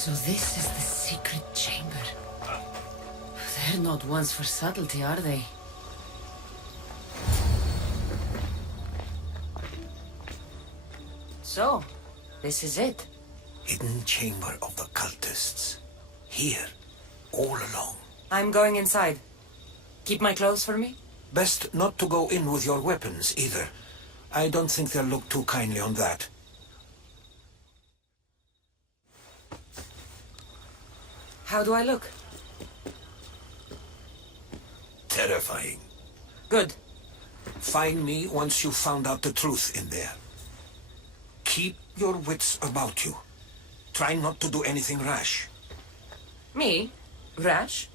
So this is the secret chamber. They're not ones for subtlety, are they? So, this is it. Hidden chamber of the cultists. Here, all along. I'm going inside. Keep my clothes for me? Best not to go in with your weapons, either. I don't think they'll look too kindly on that. How do I look? Terrifying. Good. Find me once you've found out the truth in there. Keep your wits about you. Try not to do anything rash. Me? Rash?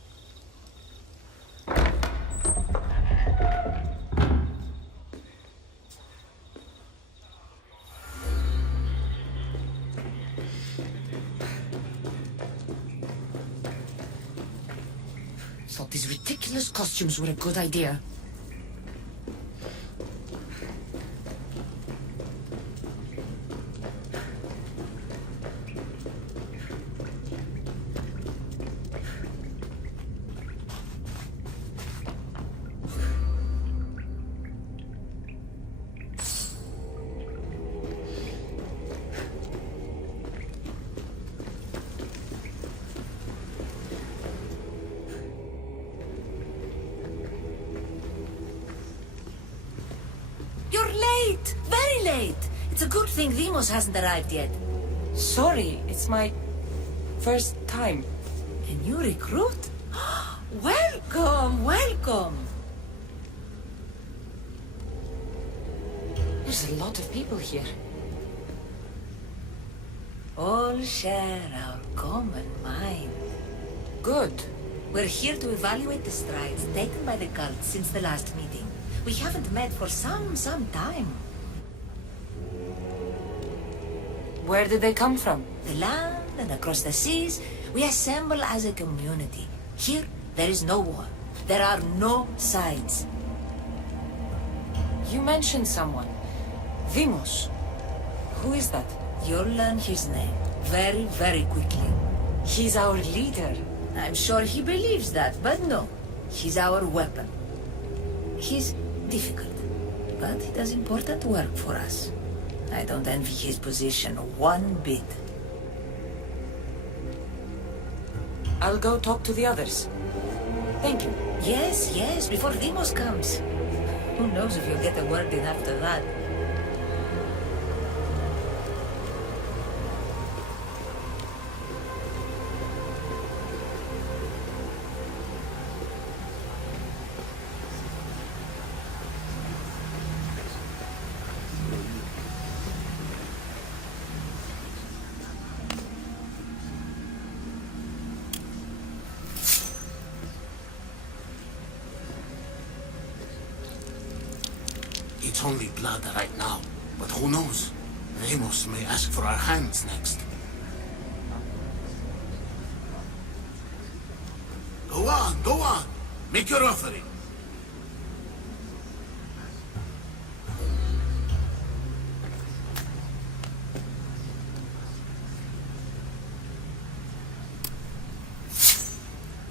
Thought these ridiculous costumes were a good idea. You're late! Very late! It's a good thing Demos hasn't arrived yet. Sorry, it's my first time. A new recruit? Welcome, welcome! There's a lot of people here. All share our common mind. Good. We're here to evaluate the strides taken by the cult since the last meeting. We haven't met for some time. Where did they come from? The land and across the seas, we assemble as a community. Here, there is no war. There are no sides. You mentioned someone. Vimos. Who is that? You'll learn his name very quickly. He's our leader. I'm sure he believes that, but no. He's our weapon. He's difficult, but he does important work for us. I don't envy his position one bit. I'll go talk to the others. Thank you. Yes, before Demos comes. Who knows if you'll get a word in after that. It's only blood right now, but who knows? Ramos may ask for our hands next. Go on! Make your offering.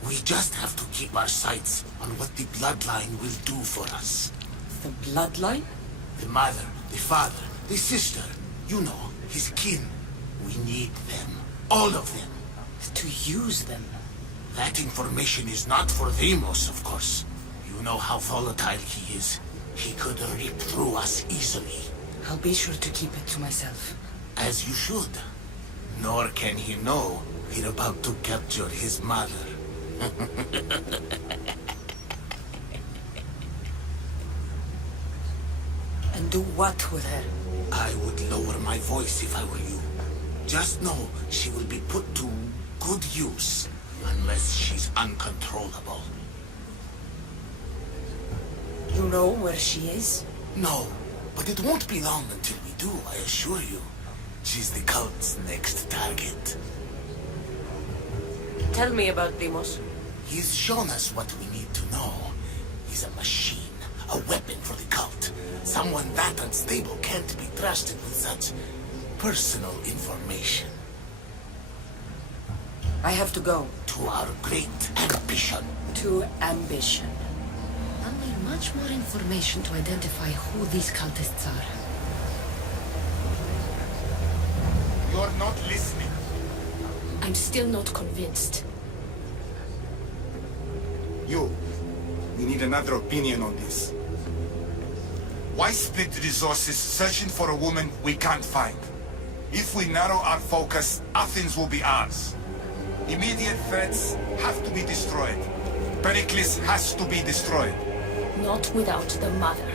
We just have to keep our sights on what the bloodline will do for us. The bloodline? The mother, the father, the sister, you know, his kin. We need them. All of them. To use them. That information is not for Demos, of course. You know how volatile he is. He could rip through us easily. I'll be sure to keep it to myself. As you should. Nor can he know we're about to capture his mother. And do what with her? I would lower my voice if I were you. Just know she will be put to good use, unless she's uncontrollable. You know where she is? No, but it won't be long until we do, I assure you. She's the cult's next target. Tell me about Demos. He's shown us what we need to know. He's a machine, a weapon for the cult. Someone that unstable can't be trusted with such personal information. I have to go. To our great ambition. To ambition. I'll need much more information to identify who these cultists are. You're not listening. I'm still not convinced. We need another opinion on this. Why split resources searching for a woman we can't find? If we narrow our focus, Athens will be ours. Immediate threats have to be destroyed. Pericles has to be destroyed. Not without the mother.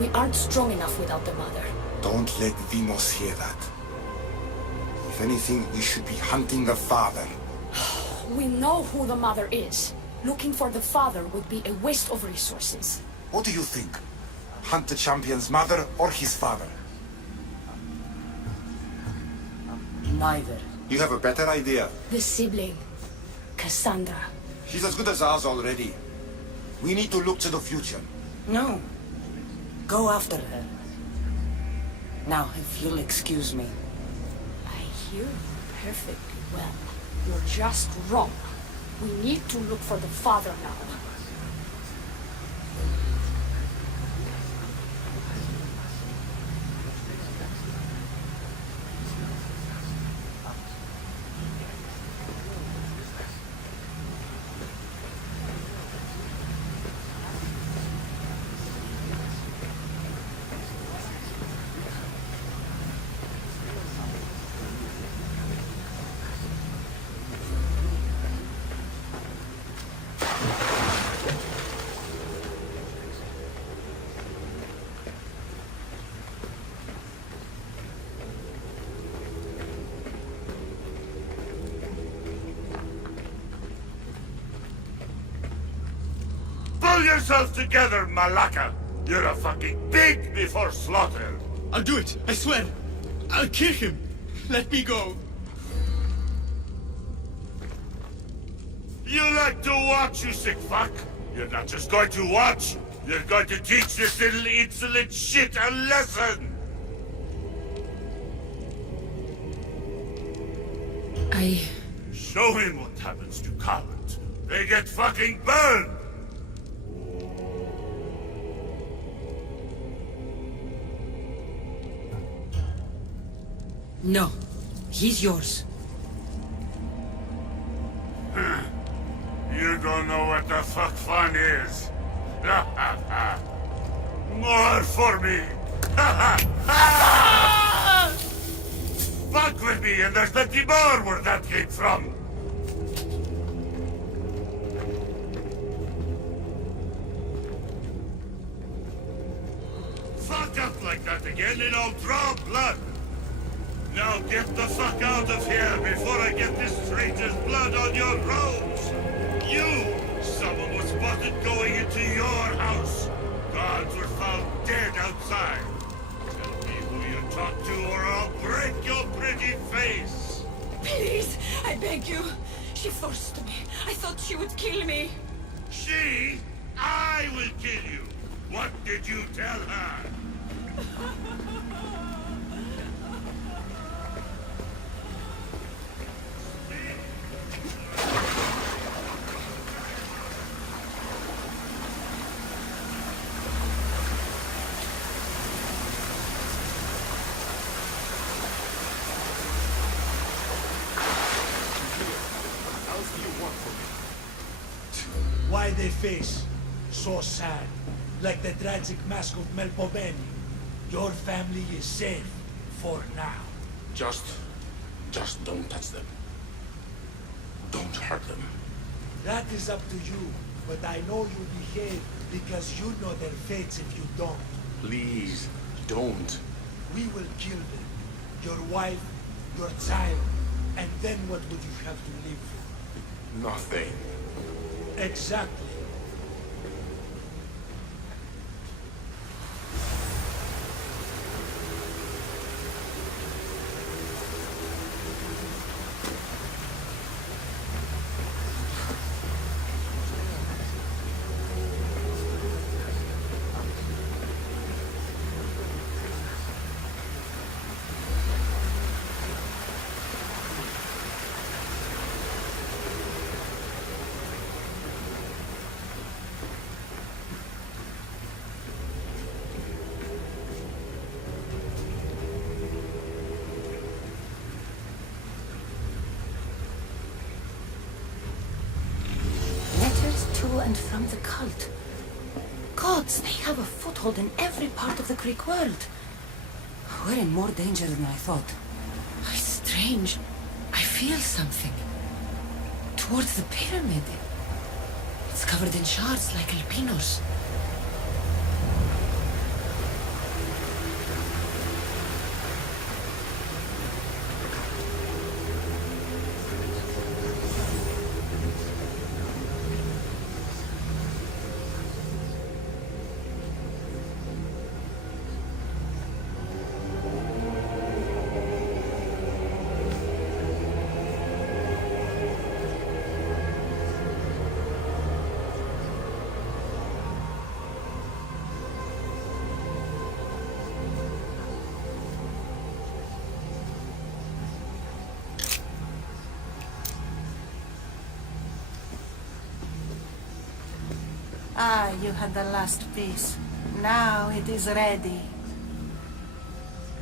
We aren't strong enough without the mother. Don't let Demos hear that. If anything, we should be hunting the father. We know who the mother is. Looking for the father would be a waste of resources. What do you think? Hunt the champion's mother or his father? Neither. You have a better idea. The sibling, Cassandra. She's as good as ours already. We need to look to the future. No. Go after her. Now, if you'll excuse me. I hear you perfectly well. You're just wrong. We need to look for the father now. Pull yourself together, Malaka! You're a fucking pig before slaughter! I'll do it, I swear. I'll kill him. Let me go. You like to watch, you sick fuck? You're not just going to watch, you're going to teach this little insolent shit a lesson! Show him what happens to cowards. They get fucking burned! No. He's yours. You don't know what the fuck fun is. More for me. Fuck with me and there's plenty more where that came from. Fuck up like that again and I'll draw blood. Now get the fuck out of here before I get this traitor's blood on your robes! You! Someone was spotted going into your house! Guards were found dead outside! Tell me who you talked to or I'll break your pretty face! Please, I beg you. She forced me. I thought she would kill me. She? I will kill you! What did you tell her? Why they face so sad, like the tragic mask of Melpomene? Your family is safe for now. Just don't touch them. Don't hurt them. That is up to you, but I know you behave because you know their fates if you don't. Please, don't. We will kill them. Your wife, your child, and then what would you have to live for? Nothing. Exactly. and from the cult. Gods, they have a foothold in every part of the Greek world. We're in more danger than I thought. It's strange. I feel something. Towards the pyramid. It's covered in shards like alpinos. Ah, you had the last piece. Now it is ready.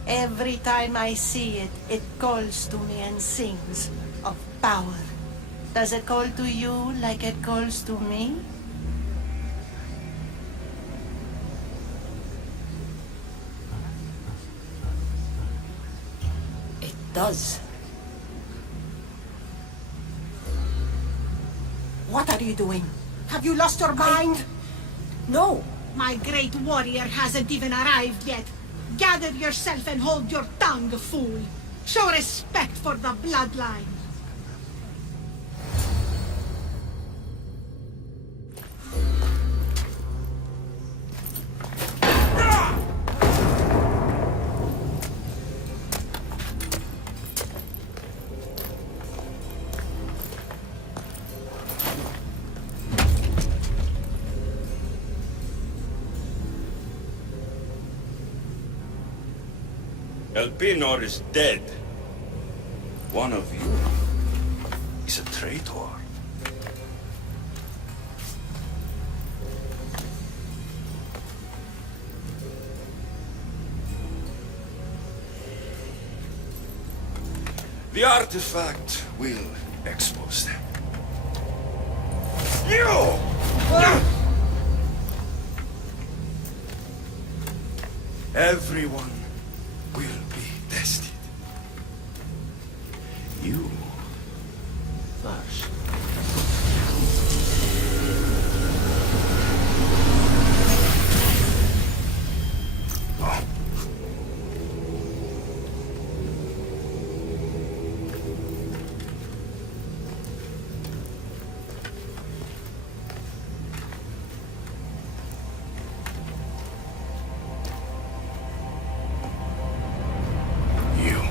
Every time I see it, it calls to me and sings of power. Does it call to you like it calls to me? It does. What are you doing? Have you lost your mind? No! My great warrior hasn't even arrived yet. Gather yourself and hold your tongue, fool. Show respect for the bloodline. Elpinor is dead. One of you is a traitor. The artifact will expose them. You! Everyone will be tested. You first. Oh. You.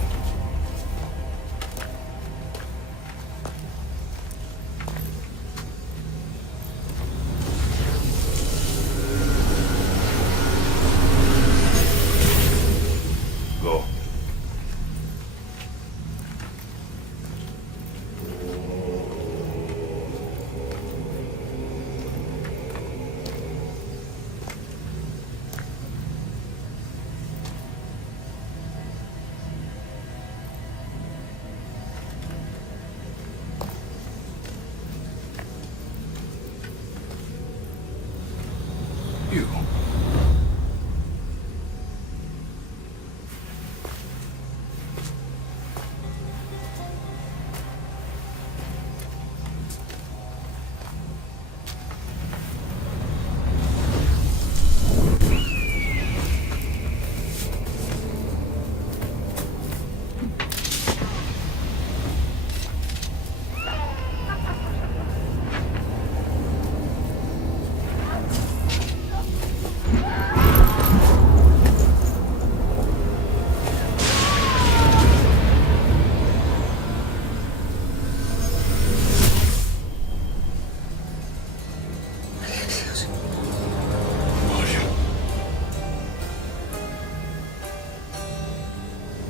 Go. You.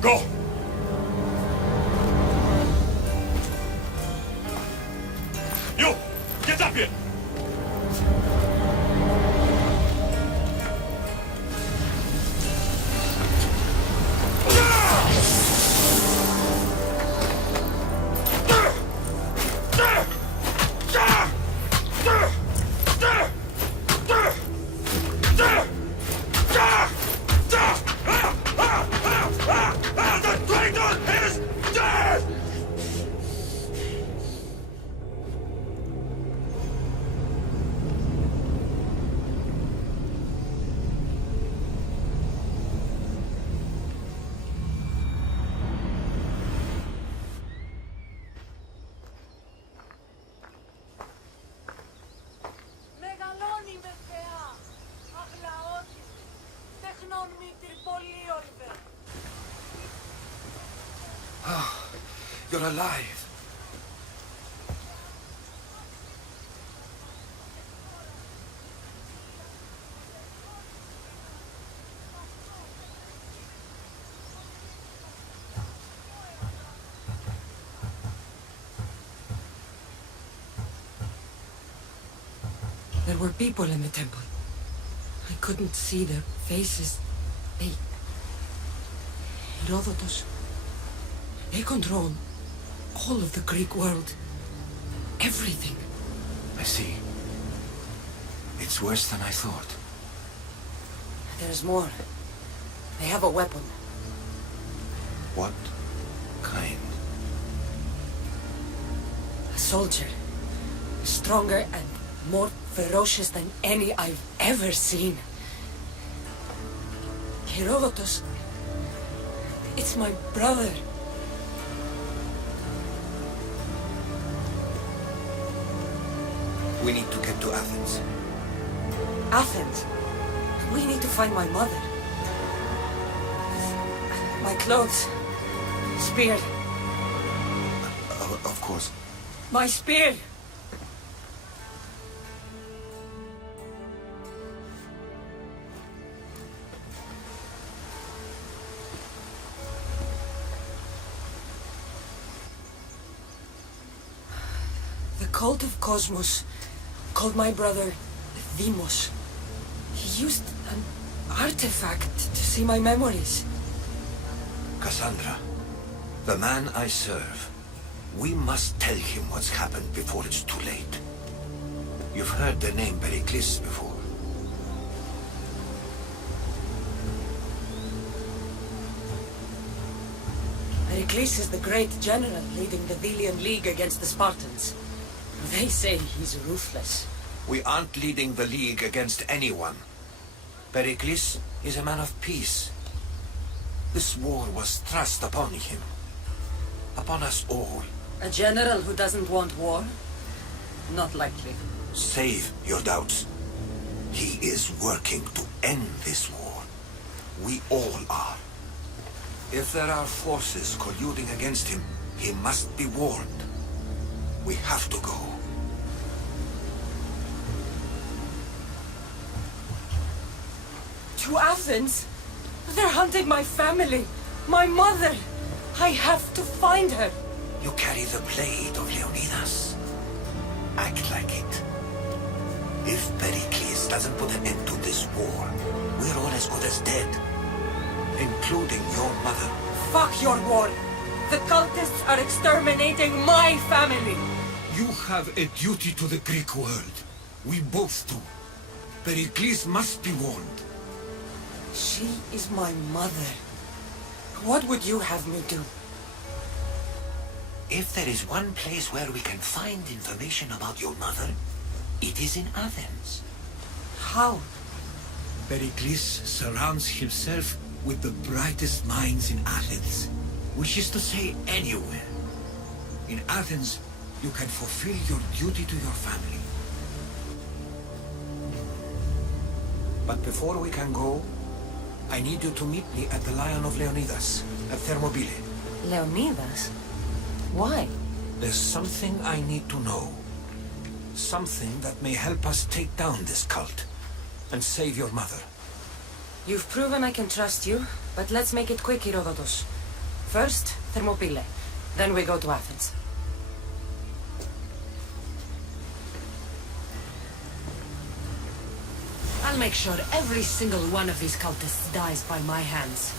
Go! You! Get up here! You're alive. There were people in the temple. I couldn't see their faces. They... Herodotus. They control all of the Greek world. Everything. I see. It's worse than I thought. There's more. They have a weapon. What kind? A soldier. Stronger and more ferocious than any I've ever seen. Herodotus. It's my brother. We need to get to Athens. Athens. We need to find my mother. My clothes. Spear. Of course. My spear! The cult of Cosmos called my brother Deimos. He used an artifact to see my memories. Cassandra, the man I serve. We must tell him what's happened before it's too late. You've heard the name Pericles before. Pericles is the great general leading the Delian League against the Spartans. They say he's ruthless. We aren't leading the League against anyone. Pericles is a man of peace. This war was thrust upon him. Upon us all. A general who doesn't want war? Not likely. Save your doubts. He is working to end this war. We all are. If there are forces colluding against him, he must be warned. We have to go. To Athens? They're hunting my family, my mother. I have to find her. You carry the blade of Leonidas. Act like it. If Pericles doesn't put an end to this war, we're all as good as dead. Including your mother. Fuck your war. The cultists are exterminating my family. You have a duty to the Greek world. We both do. Pericles must be warned. She is my mother. What would you have me do? If there is one place where we can find information about your mother, it is in Athens. How? Pericles surrounds himself with the brightest minds in Athens, which is to say anywhere. In Athens, you can fulfill your duty to your family. But before we can go, I need you to meet me at the Lion of Leonidas, at Thermopylae. Leonidas? Why? There's something I need to know. Something that may help us take down this cult and save your mother. You've proven I can trust you, but let's make it quick, Herodotus. First, Thermopylae. Then we go to Athens. I'll make sure every single one of these cultists dies by my hands.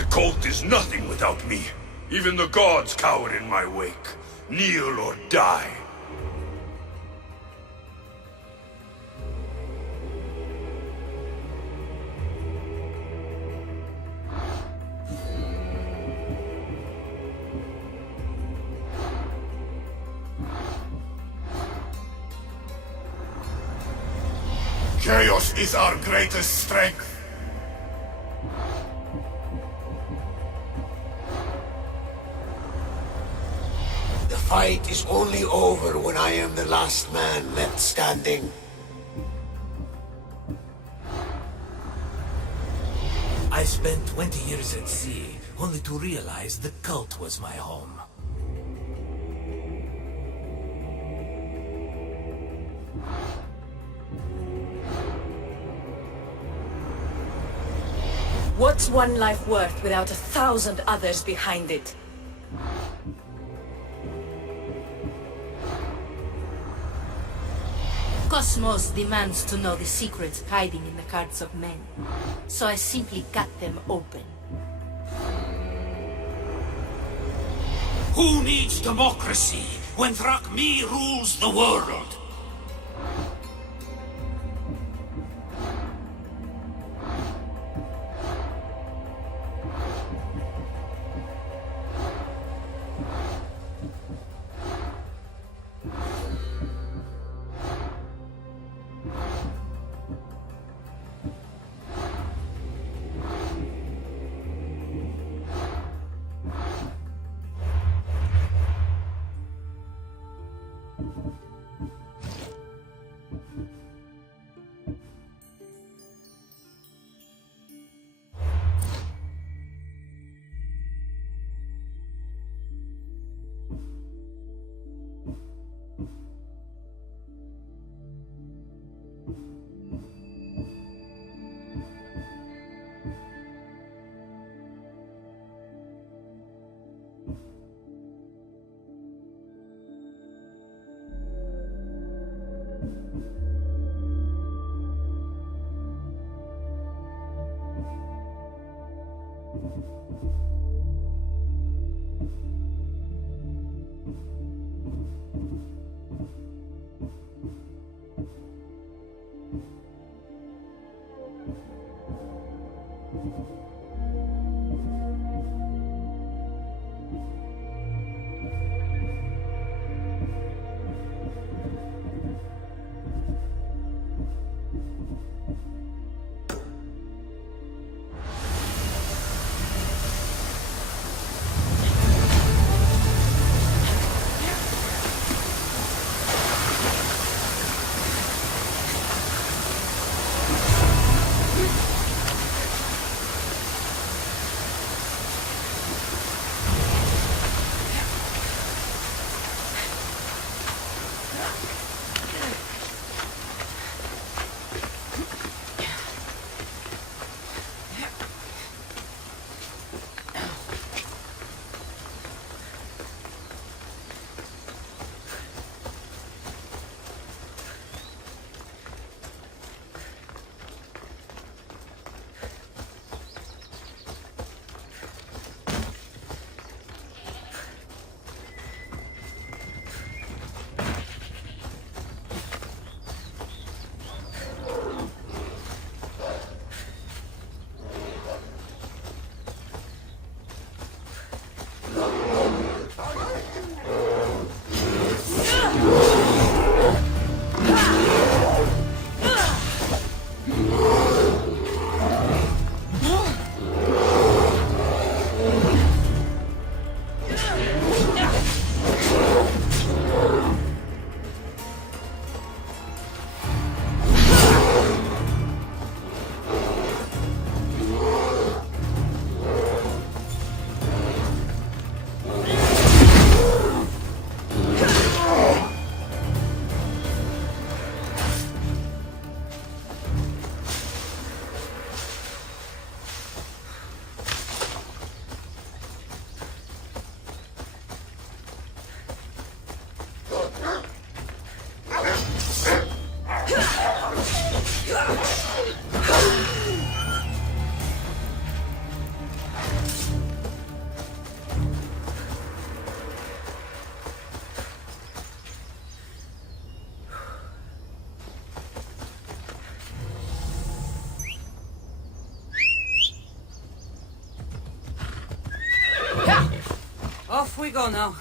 The cult is nothing without me. Even the gods cower in my wake. Kneel or die. Chaos is our greatest strength. The fight is only over when I am the last man left standing. I spent 20 years at sea, only to realize the cult was my home. What's one life worth without 1,000 others behind it? Cosmos demands to know the secrets hiding in the hearts of men, so I simply cut them open. Who needs democracy when Thrakmi rules the world? we go now.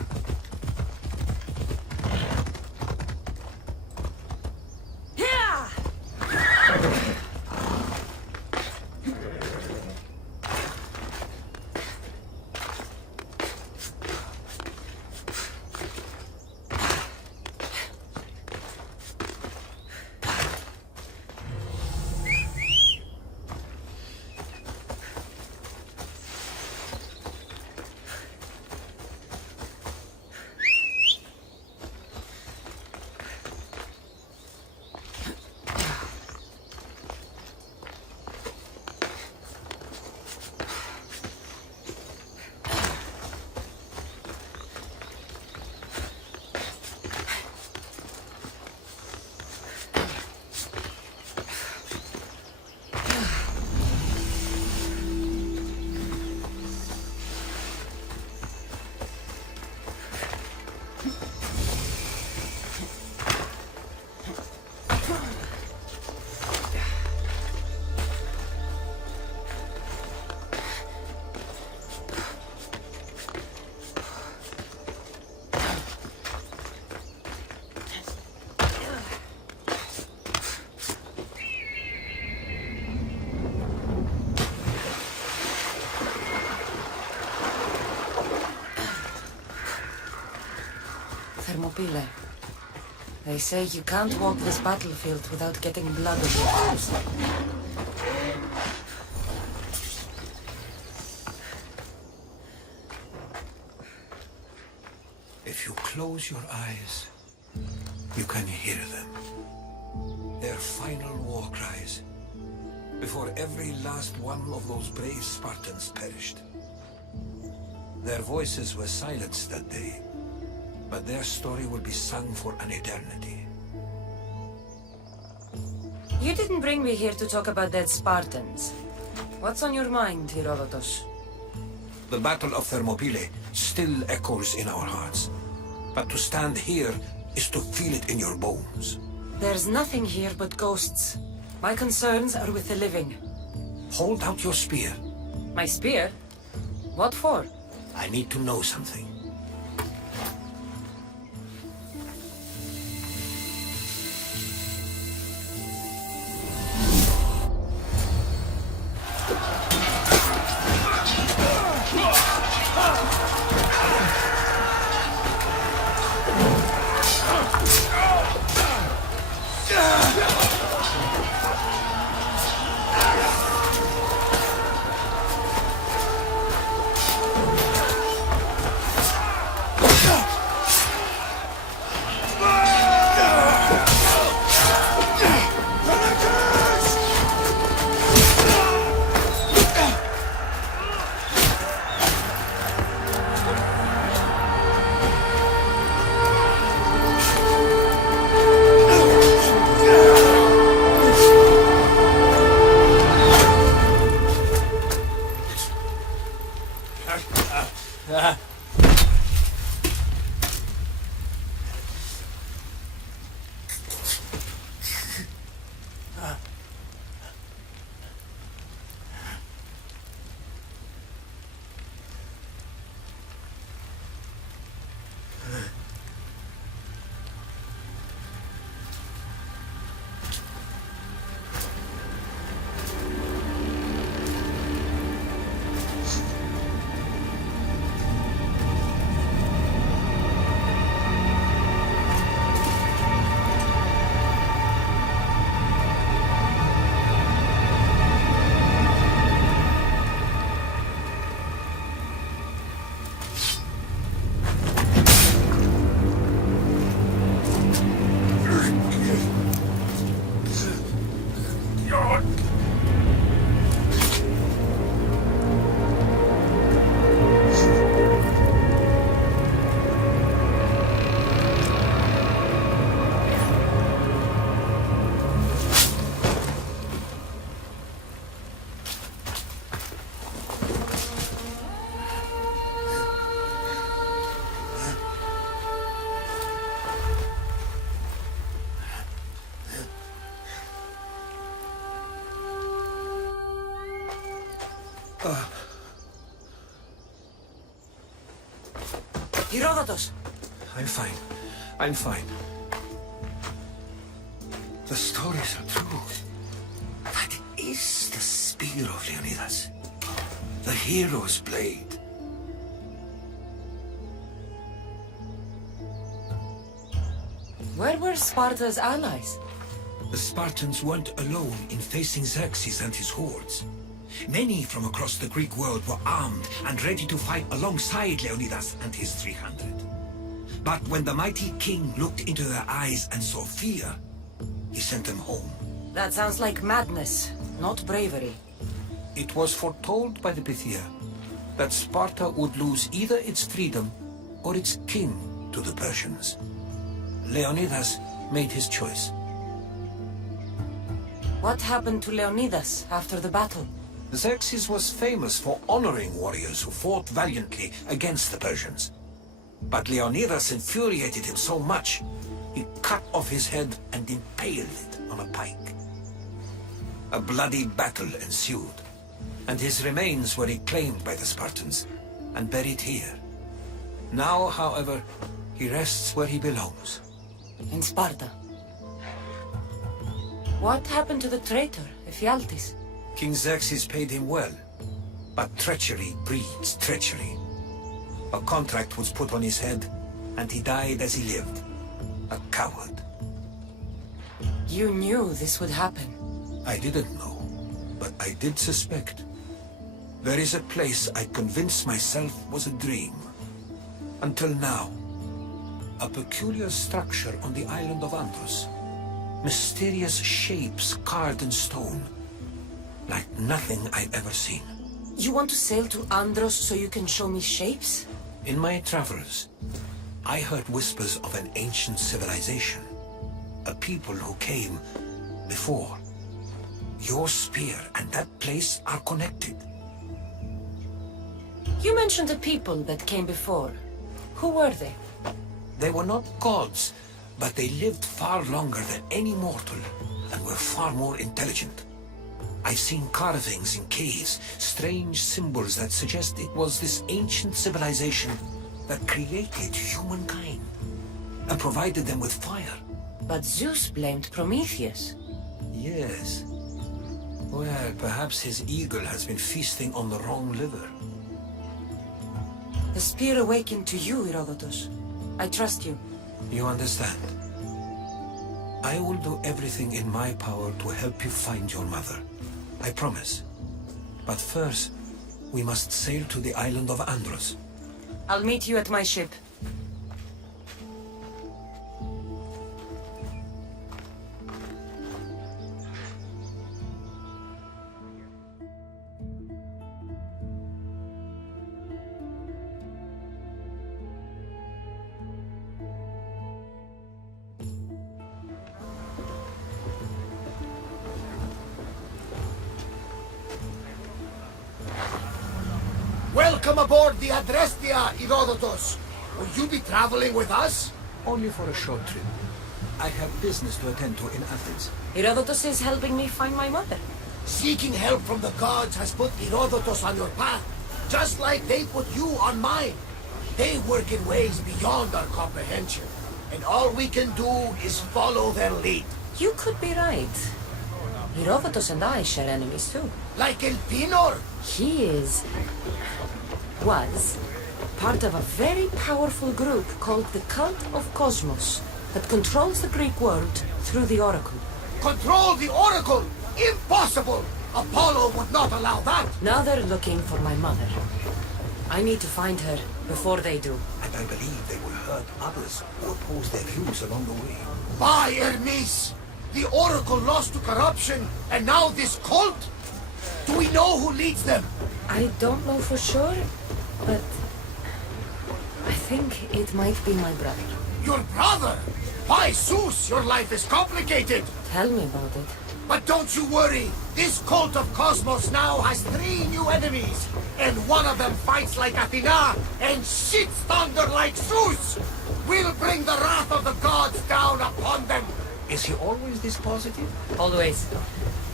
Thermopylae. They say you can't walk this battlefield without getting blood on your hands. If you close your eyes, you can hear them. Their final war cries, before every last one of those brave Spartans perished. Their voices were silenced that day, but their story will be sung for an eternity. You didn't bring me here to talk about dead Spartans. What's on your mind, Herodotus? The Battle of Thermopylae still echoes in our hearts. But to stand here is to feel it in your bones. There's nothing here but ghosts. My concerns are with the living. Hold out your spear. My spear? What for? I need to know something. Herodotus! I'm fine. I'm fine. The stories are true. That is the spear of Leonidas. The hero's blade. Where were Sparta's allies? The Spartans weren't alone in facing Xerxes and his hordes. Many from across the Greek world were armed and ready to fight alongside Leonidas and his 300. But when the mighty king looked into their eyes and saw fear, he sent them home. That sounds like madness, not bravery. It was foretold by the Pythia that Sparta would lose either its freedom or its king to the Persians. Leonidas made his choice. What happened to Leonidas after the battle? Xerxes was famous for honoring warriors who fought valiantly against the Persians. But Leonidas infuriated him so much, he cut off his head and impaled it on a pike. A bloody battle ensued, and his remains were reclaimed by the Spartans and buried here. Now, however, he rests where he belongs. In Sparta. What happened to the traitor, Ephialtes? King Xerxes paid him well, but treachery breeds treachery. A contract was put on his head, and he died as he lived. A coward. You knew this would happen. I didn't know, but I did suspect. There is a place I convinced myself was a dream. Until now. A peculiar structure on the island of Andros. Mysterious shapes carved in stone. Like nothing I've ever seen. You want to sail to Andros so you can show me shapes? In my travels, I heard whispers of an ancient civilization. A people who came before. Your spear and that place are connected. You mentioned a people that came before. Who were they? They were not gods, but they lived far longer than any mortal and were far more intelligent. I've seen carvings in caves, strange symbols that suggest it was this ancient civilization that created humankind and provided them with fire. But Zeus blamed Prometheus. Yes. Well, perhaps his eagle has been feasting on the wrong liver. The spear awakened to you, Herodotus. I trust you. You understand. I will do everything in my power to help you find your mother. I promise. But first, we must sail to the island of Andros. I'll meet you at my ship. Welcome aboard the Adrestia, Herodotus. Will you be traveling with us? Only for a short trip. I have business to attend to in Athens. Herodotus is helping me find my mother. Seeking help from the gods has put Herodotus on your path, just like they put you on mine. They work in ways beyond our comprehension, and all we can do is follow their lead. You could be right. Herodotus and I share enemies too. Like Elpinor? He was part of a very powerful group called the Cult of Cosmos that controls the Greek world through the Oracle. Control the Oracle? Impossible! Apollo would not allow that! Now they're looking for my mother. I need to find her before they do. And I believe they will hurt others who oppose their views along the way. By Hermes! The Oracle lost to corruption, and now this cult? Do we know who leads them? I don't know for sure, but I think it might be my brother. Your brother? By Zeus, your life is complicated! Tell me about it. But don't you worry, this cult of Cosmos now has 3 new enemies, and one of them fights like Athena and shits thunder like Zeus! We'll bring the wrath of the gods down upon them! Is he always this positive? Always.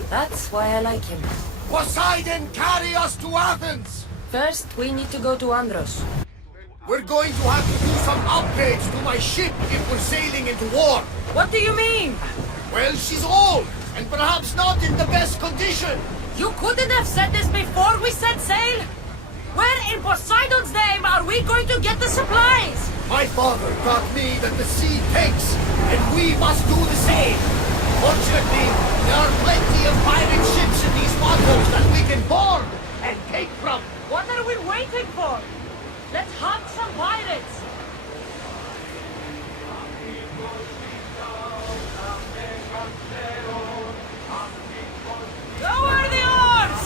That's why I like him. Poseidon, carry us to Athens! First, we need to go to Andros. We're going to have to do some upgrades to my ship if we're sailing into war. What do you mean? Well, she's old, and perhaps not in the best condition. You couldn't have said this before we set sail? Where in Poseidon's name are we going to get the supplies? My father taught me that the sea takes, and we must do the same. Fortunately, there are plenty of pirate ships in these waters that we can board and take from. What are we waiting for? Let's hunt some pirates! Lower the oars!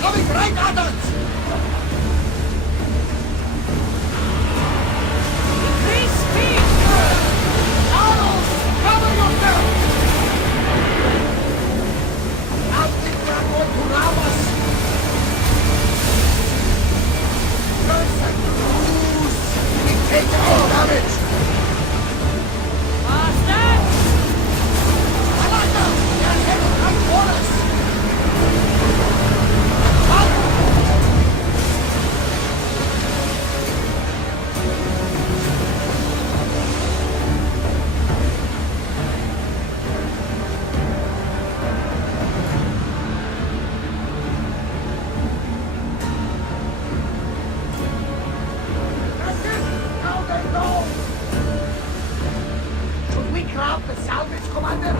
coming right at us! Increase speed! Arrows! Cover yourself! I think we are going to ram us! Cursed goose! We take more damage! Faster! Alaka! They are headed right for us! Halt! That's it! Now they know! Should we grab the salvage, Commander?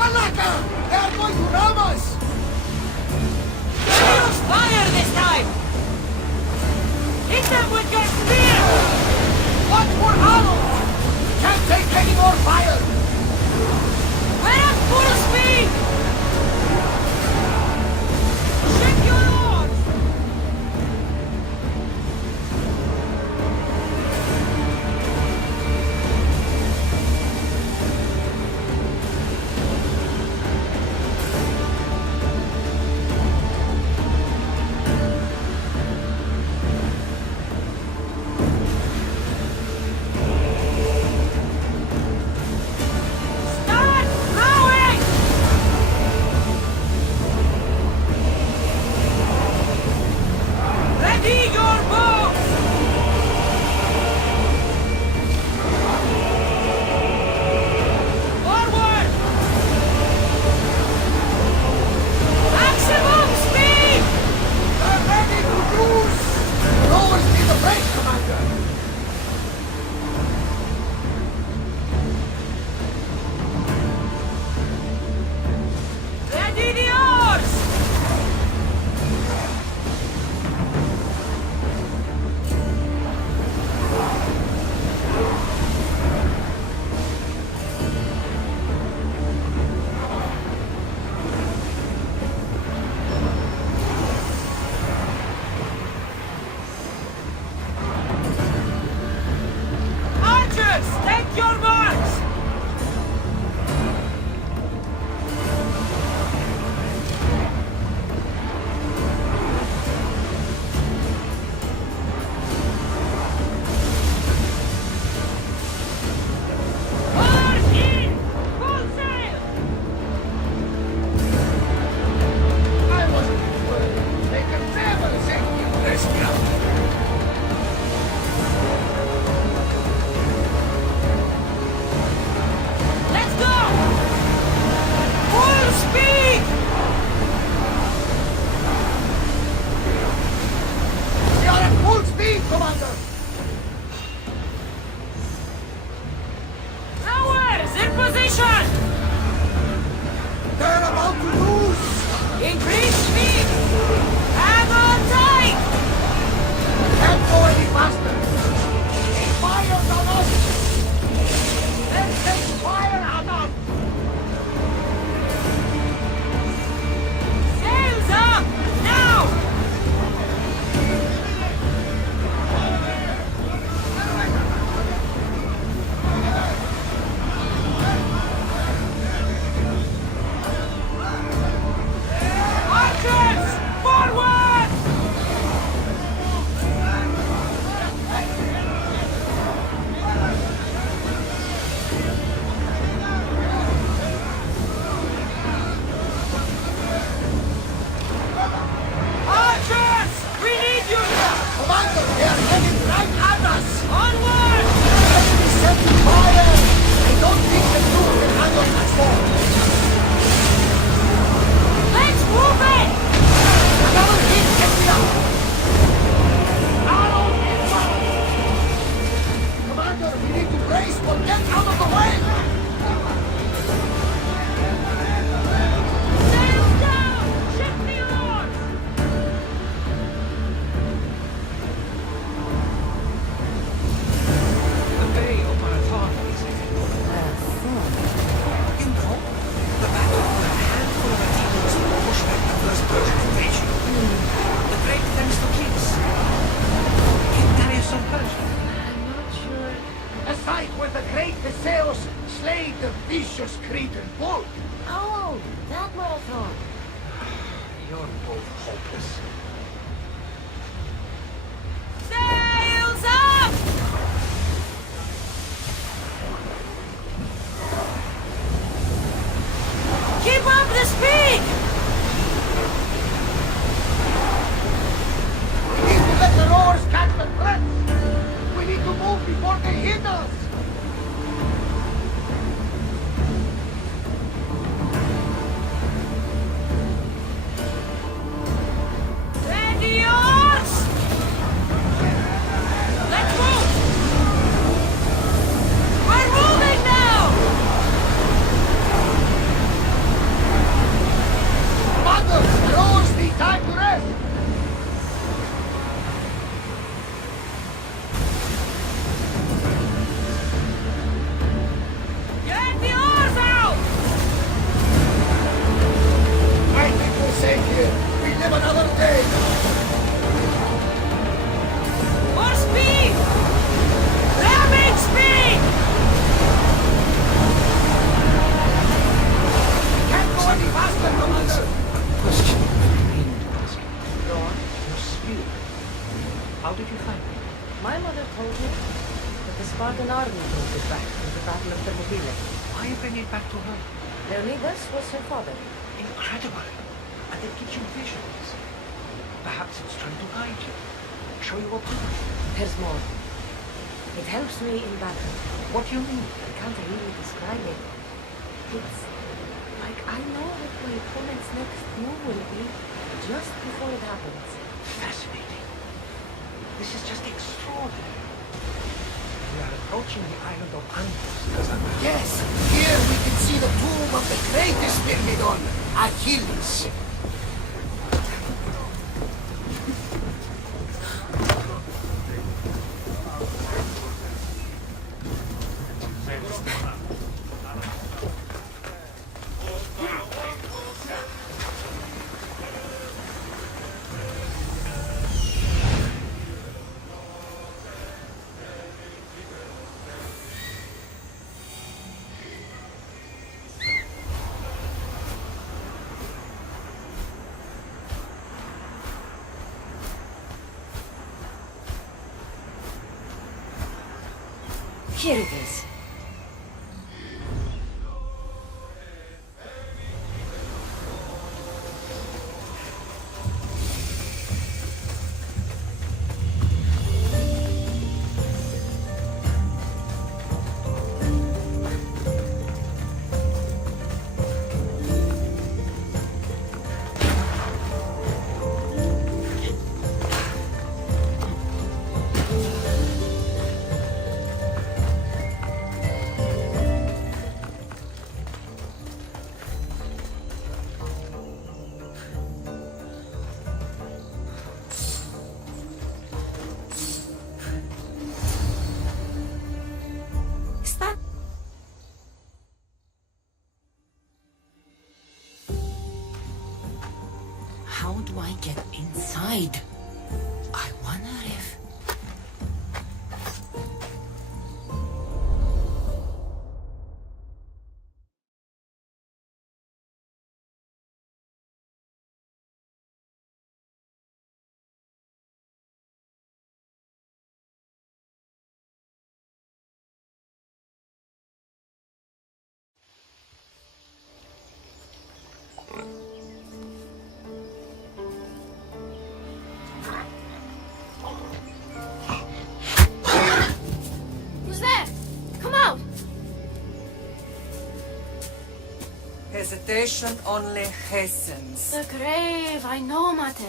Alaka! They are going to ram us! Use fire this time! Hit them with your spear! Watch for arrows! Can't take any more fire! We're at full speed! Check your oars! Start rowing! Ready your boat! Forward! Maximum speed! They're ready to use! Rowers need a break, Commander! Ready the oars! Archers, take your marks! Oars in! Full sail! I wasn't worried. They can never sink you. Let's go. Let's go! Full speed! We are at full speed, Commander! Rowers, in position! They're about to lose! Increase speed! Hang on tight! Can't go any faster! He fires on us! Let's take fire at them! and pull. Oh, that marathon. You're both hopeless. Sails up! Keep up the speed! We need to let the oars catch the threats. We need to move before they hit us. Ready yours! Let's move! We're moving now! Mother, the oars need time to rest. Get the oars out! I think we're safe here. We live another day. More speed! Ramming speed! Can't go any faster, Commander. Question I mean to ask you. Go on. Your spear. How did you find it? My mother told me that the Spartan army brought it back from the Battle of Thermopylae. Why you bring it back to her? Leonidas was her father. Incredible. And it gives you visions. Perhaps it's trying to guide you. Show you a path. There's more. It helps me in battle. What do you mean? I can't really describe it. It's like I know what my opponent's next move will be just before it happens. Fascinating. This is just extraordinary. We are approaching the island of Andros, Cassandra. Yes, here we can see the tomb of the greatest Myrmidon, Achilles. Here it is. How do I get inside? I wonder if... Who's there? Come out! Hesitation only hastens. The grave, I know, Mater.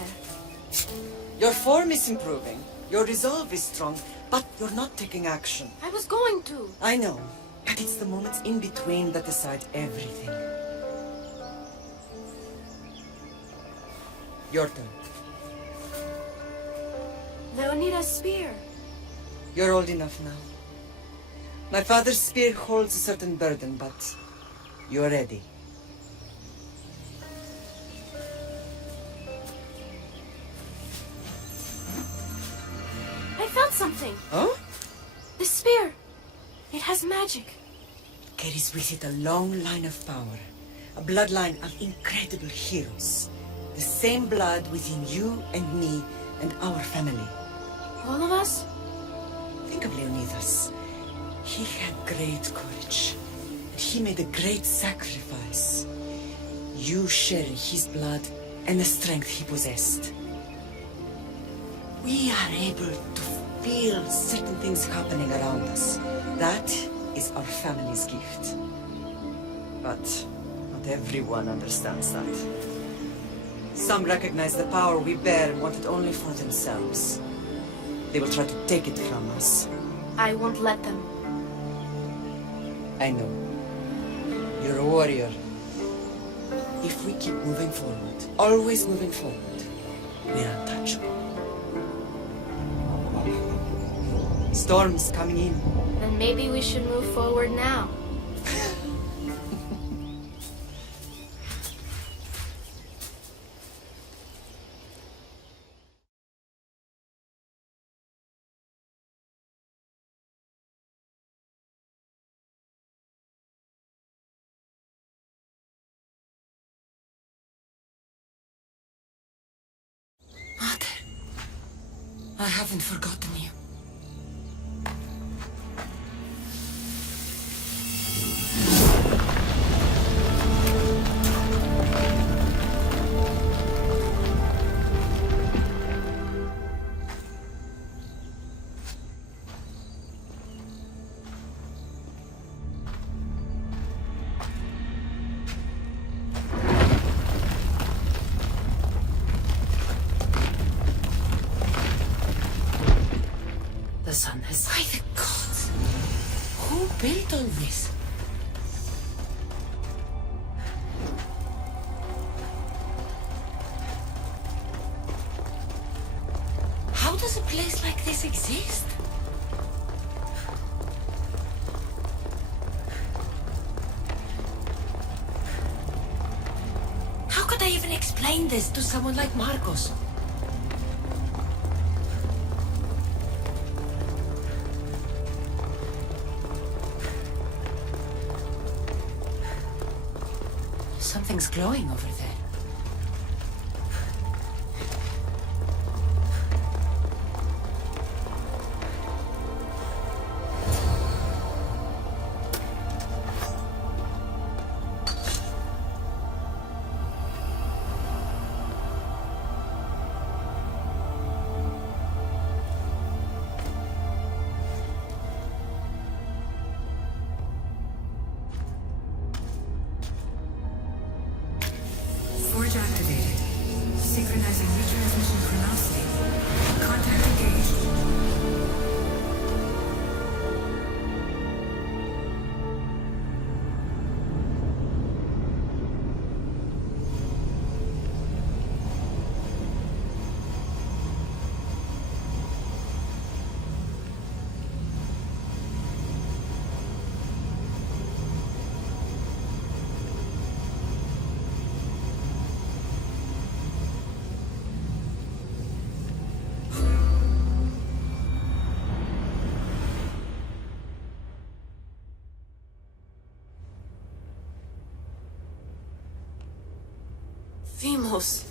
Your form is improving. Your resolve is strong, but you're not taking action. I was going to. I know, but it's the moments in between that decide everything. Your turn. Leonidas' spear. You're old enough now. My father's spear holds a certain burden, but you're ready. I felt something. Huh? The spear. It has magic. carries with it a long line of power. A bloodline of incredible heroes. The same blood within you and me and our family. All of us? Think of Leonidas. He had great courage. And he made a great sacrifice. You share in his blood and the strength he possessed. We are able to feel certain things happening around us. That is our family's gift. But not everyone understands that. Some recognize the power we bear and want it only for themselves. They will try to take it from us. I won't let them. I know. You're a warrior. If we keep moving forward, always moving forward, we're untouchable. Storm's coming in. Then maybe we should move forward now. Mother, I haven't forgotten you. The sun has... By the gods! Who built all this? How does a place like this exist? How could I even explain this to someone like Marcos? Something's glowing over there. Forge activated. Synchronizing retransmission chronicity. Contact engaged. Themos.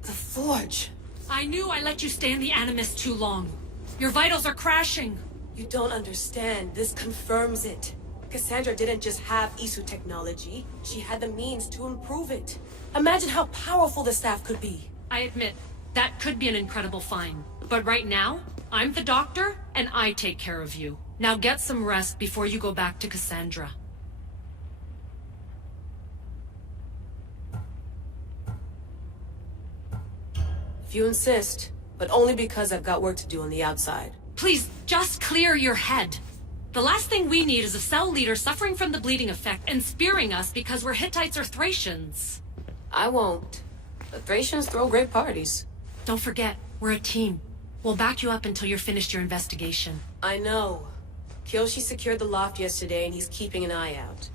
The Forge. I knew I let you stay in the Animus too long. Your vitals are crashing. You don't understand. This confirms it. Cassandra didn't just have Isu technology. She had the means to improve it. Imagine how powerful the staff could be. I admit, that could be an incredible find. But right now, I'm the doctor, and I take care of you. Now get some rest before you go back to Cassandra. If you insist, but only because I've got work to do on the outside. Please, just clear your head. The last thing we need is a cell leader suffering from the bleeding effect and spearing us because we're Hittites or Thracians. I won't. The Thracians throw great parties. Don't forget, we're a team. We'll back you up until you're finished your investigation. I know. Kyoshi secured the loft yesterday and he's keeping an eye out.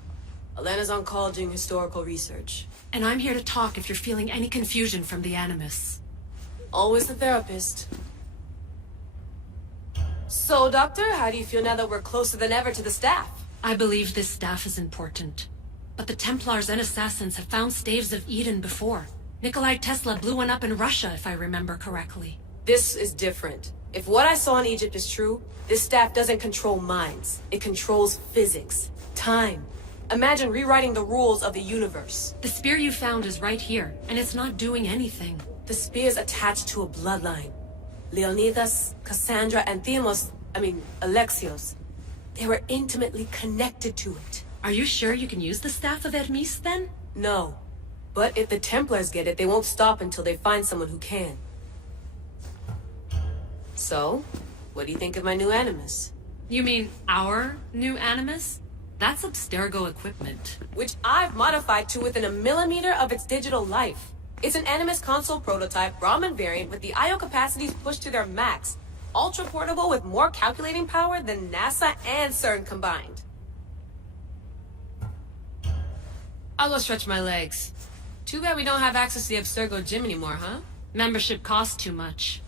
Elena's on call doing historical research. And I'm here to talk if you're feeling any confusion from the Animus. Always the therapist. So, Doctor, how do you feel now that we're closer than ever to the staff? I believe this staff is important. But the Templars and Assassins have found staves of Eden before. Nikolai Tesla blew one up in Russia, if I remember correctly. This is different. If what I saw in Egypt is true, this staff doesn't control minds. It controls physics, time. Imagine rewriting the rules of the universe. The spear you found is right here, and it's not doing anything. The spear's attached to a bloodline. Leonidas, Cassandra, and Alexios. They were intimately connected to it. Are you sure you can use the Staff of Hermes, then? No. But if the Templars get it, they won't stop until they find someone who can. So, what do you think of my new Animus? You mean our new Animus? That's Abstergo equipment. Which I've modified to within a millimeter of its digital life. It's an Animus console prototype, Raman variant with the I/O capacities pushed to their max. Ultra portable with more calculating power than NASA and CERN combined. I'll go stretch my legs. Too bad we don't have access to the Abstergo gym anymore, huh? Membership costs too much.